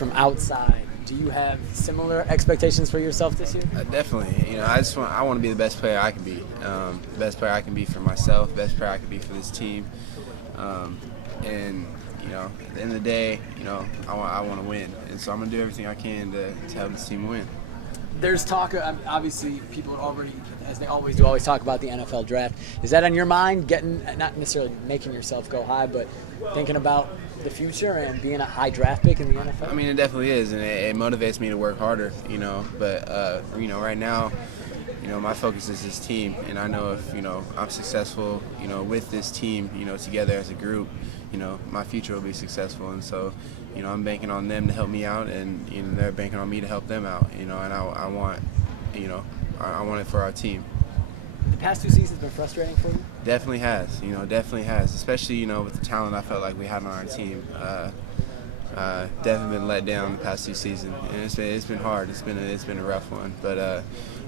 from outside, do you have similar expectations for yourself this year? Definitely. I want to be the best player I can be. Best player I can be for myself. Best player I can be for this team. And at the end of the day, I want to win, and so I'm gonna do everything I can to help this team win. There's talk, obviously, people are already, as they always do, always talk about the NFL draft. Is that on your mind, not necessarily making yourself go high, but thinking about the future and being a high draft pick in the NFL? I mean, it definitely is, and it motivates me to work harder, But, right now, my focus is this team, and I know if, I'm successful, with this team, together as a group, my future will be successful. And so, I'm banking on them to help me out, and they're banking on me to help them out. And I want, I want it for our team. The past 2 seasons been frustrating for you? Definitely has. Definitely has. Especially, with the talent I felt like we had on our team. Definitely been let down the past 2 seasons, and it's been hard. It's been a rough one. But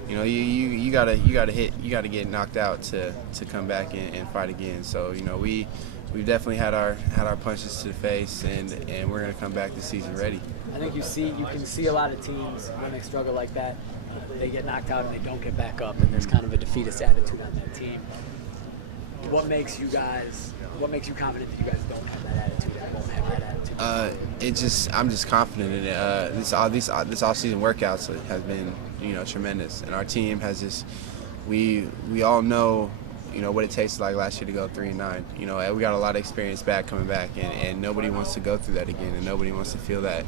you gotta get knocked out to come back and fight again. So we've definitely had our punches to the face, and we're gonna come back this season ready. I think you can see a lot of teams when they struggle like that, they get knocked out and they don't get back up, and there's kind of a defeatist attitude on that team. What makes you confident that you guys don't have that attitude and won't have that attitude? I'm just confident in it. This off-season workouts have been tremendous, and our team has this. We all know what it tastes like last year to go 3-9. We got a lot of experience coming back, and nobody wants to go through that again, and nobody wants to feel that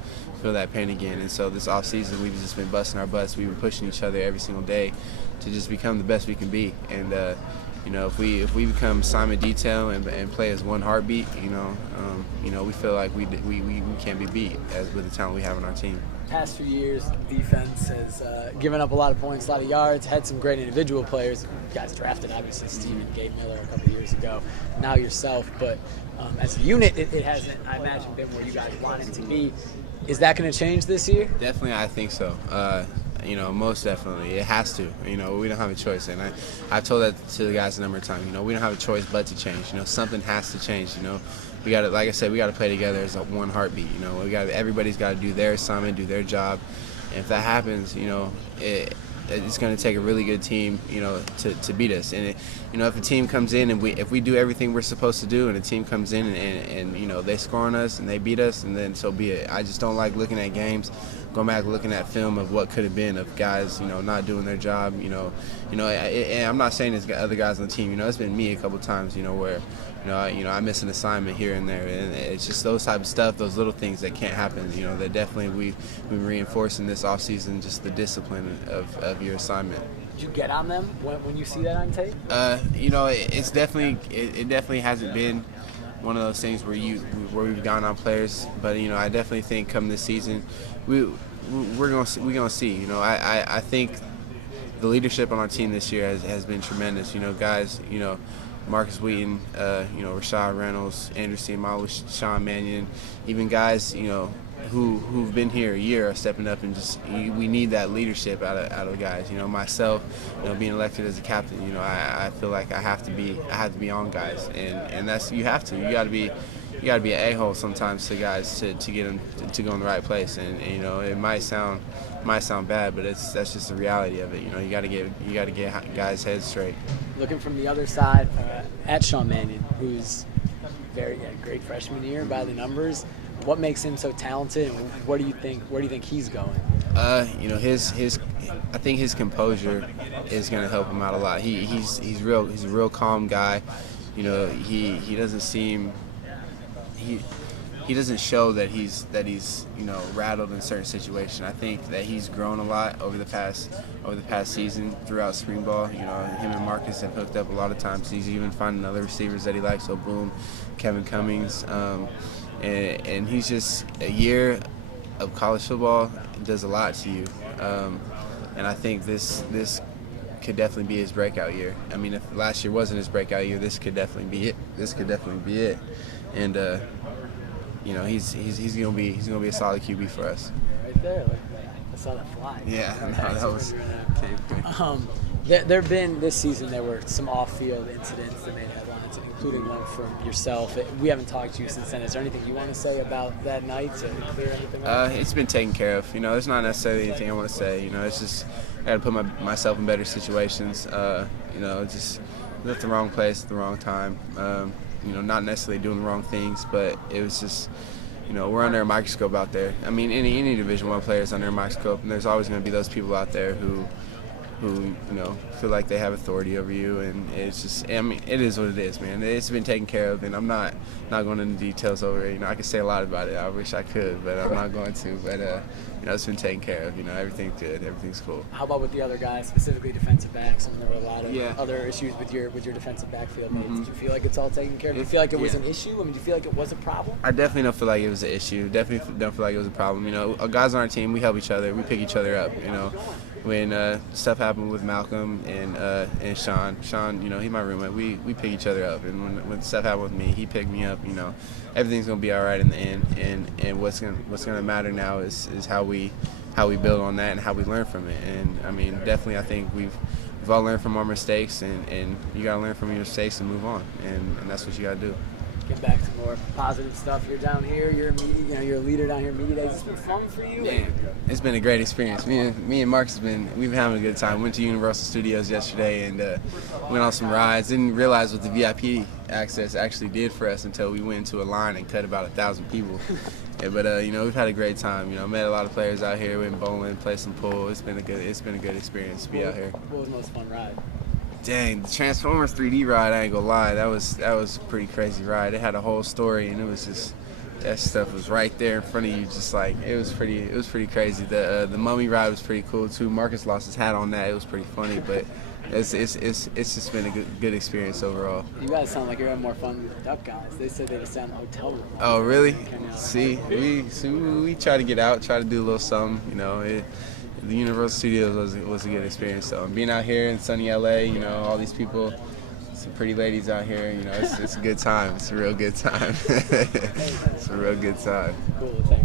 pain again. And so this off season, we've just been busting our butts. We've been pushing each other every single day to just become the best we can be. And if we become Simon Detail and play as one heartbeat, we feel like we can't be beat with the talent we have on our team. Past few years, defense has given up a lot of points, a lot of yards, had some great individual players. You guys drafted, obviously, Steve and Gabe Miller a couple of years ago, now yourself. But as a unit, it hasn't, I imagine, been where you guys want it to be. Is that going to change this year? Definitely, I think so. Most definitely. It has to. We don't have a choice. And I've told that to the guys a number of times. We don't have a choice but to change. Something has to change. We got to, like I said, we got to play together as one heartbeat. Everybody's got to do their assignment, do their job. And if that happens, it's going to take a really good team, to beat us. And if a team comes in and if we do everything we're supposed to do, and a team comes in and they score on us and they beat us, and then so be it. I just don't like looking at games, going back looking at film of what could have been, of guys, not doing their job. And I'm not saying there's other guys on the team. It's been me a couple times, where I miss an assignment here and there, and it's just those type of stuff, those little things that can't happen. That definitely we've been reinforcing this off season, just the discipline of your assignment. Did you get on them when you see that on tape? It definitely hasn't been one of those things where we've gone on players, but I definitely think come this season, we're gonna see. I think the leadership on our team this year has been tremendous. Guys, Marcus Wheaton, Rashad Reynolds, Andrew Seamal, Sean Mannion, even guys, who've been here a year are stepping up, and just we need that leadership out of guys. Myself, being elected as a captain, I feel like I have to be on guys, and that's you got to be an a-hole sometimes to guys to get them to go in the right place, and it might sound bad, but that's just the reality of it. You got to get guys' heads straight. Looking from the other side at Sean Mannion, who's great freshman year by the numbers. What makes him so talented, and where do you think he's going? I think his composure is going to help him out a lot. He's a real calm guy. He doesn't seem he doesn't show that he's rattled in certain situations. I think that he's grown a lot over the past season throughout spring ball. Him and Marcus have hooked up a lot of times. He's even finding other receivers that he likes. So Boom, Kevin Cummings, and he's just a year of college football does a lot to you. And I think this could definitely be his breakout year. I mean, if last year wasn't his breakout year, this could definitely be it. And he's gonna be a solid QB for us. Right there, I saw that fly. Yeah, no, that was. There have been this season. There were some off-field incidents that made headlines points, including one from yourself. We haven't talked to you since then. Is there anything you want to say about that night to clear everything up? It's been taken care of. You know, there's not necessarily anything I want to say. You know, it's just I got to put myself in better situations. You know, just at the wrong place at the wrong time. You know, not necessarily doing the wrong things, but it was just, you know, we're under a microscope out there. I mean, any Division I player is under a microscope, and there's always going to be those people out there who you know feel like they have authority over you, and it's just, I mean, it is what it is, man. It's been taken care of, and I'm not going into details over it. You know, I could say a lot about it. I wish I could, but I'm not going to. But you know, it's been taken care of. You know, everything's good, everything's cool. How about with the other guys, specifically defensive backs? And there were a lot of other issues with your defensive backfield. Did you feel like it's all taken care of? Do you feel like it was an issue? I mean, do you feel like it was a problem? I definitely don't feel like it was an issue. Definitely don't feel like it was a problem. You know, guys on our team, we help each other. We pick each other up. You know, when stuff happened with Malcolm and Sean, you know, he's my roommate. We pick each other up. And when stuff happened with me, he picked me up. You know, everything's gonna be all right in the end. And what's gonna matter now is how we build on that and how we learn from it. And I mean, definitely, I think we've all learned from our mistakes, and you gotta learn from your mistakes and move on. And that's what you gotta do. Get back to more positive stuff. You're down here. You're a leader down here. Media days. It's been fun for you. Man, it's been a great experience. Me and Marcus we've been having a good time. Went to Universal Studios yesterday and went on some rides. Didn't realize what the VIP access actually did for us until we went into a line and cut about 1,000 people. Yeah, but you know, we've had a great time. You know, met a lot of players out here. Went bowling, played some pool. It's been a good experience to be out here. What was the most fun ride? Dang, the Transformers 3D ride, I ain't gonna lie, that was a pretty crazy ride. It had a whole story, and it was just, that stuff was right there in front of you, just like, it was pretty crazy. The Mummy ride was pretty cool too. Marcus lost his hat on that. It was pretty funny, but it's just been a good experience overall. You guys sound like you're having more fun with the Duck guys. They said they were staying in the hotel room. Oh really? See, we try to get out, try to do a little something, you know. The Universal Studios was a good experience. So being out here in sunny LA, you know, all these people, some pretty ladies out here, you know, it's a good time. It's a real good time. It's a real good time. Cool. Thanks.